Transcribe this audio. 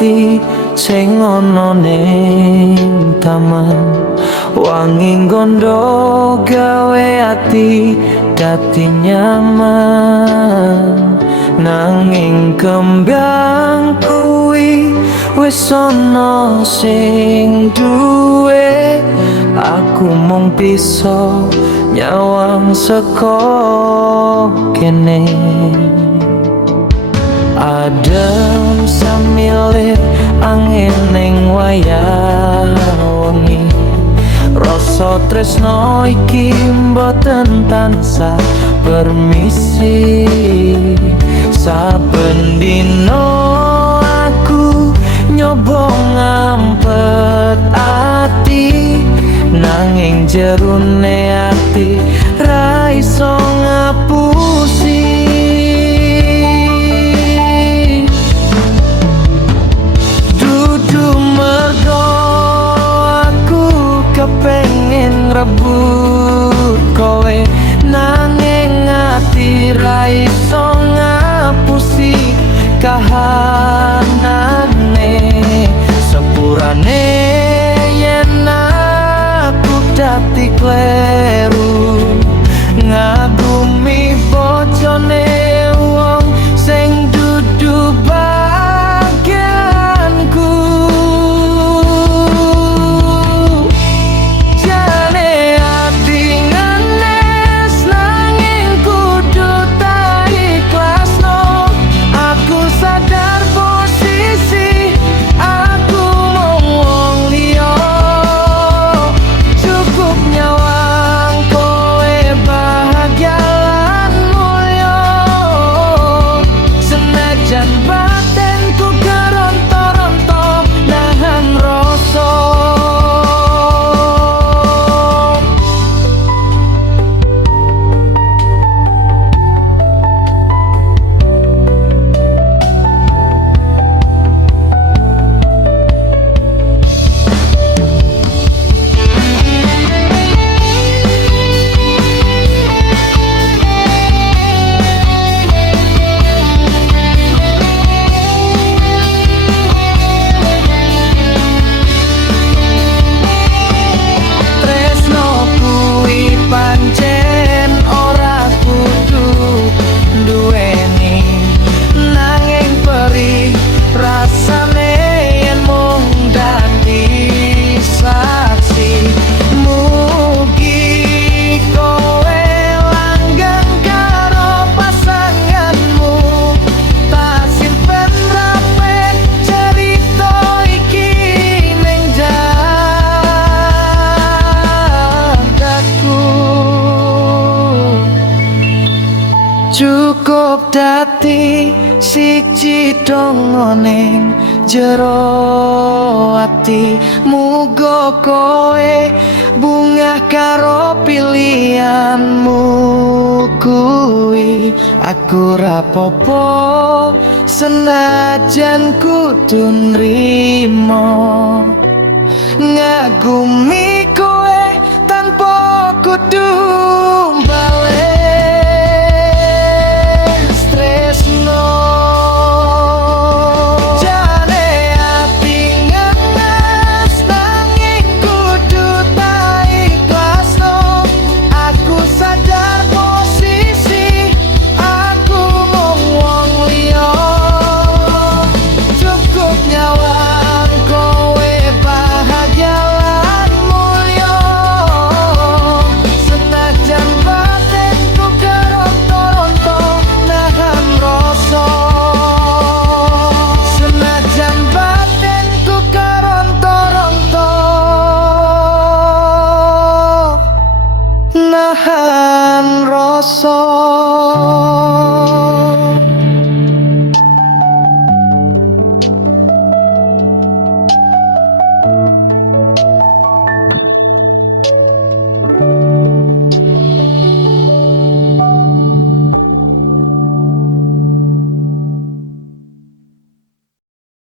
ati sing ana ning taman. Wangi gondo gawe ati dadi nyaman. Nanging kembang kuwi wis ana sing duwe. Aku mung bisa nyawang seko kene. Adem wengi. Rasa tresno iki mboten tansah permisi. Saben dino aku nyoba ngampet ati Nanging jerune ati ra iso ngapusi rebut kowe. Nanging ati ra iso ngapusi kahanane. Sepurane yen aku dati kleru cukup dati siji dongoning jero ati. Muga kowe bunga karo pilihanmu kuwi. Aku rapopo senajan kudu nrimo. Ngagumi kowe tanpa kudu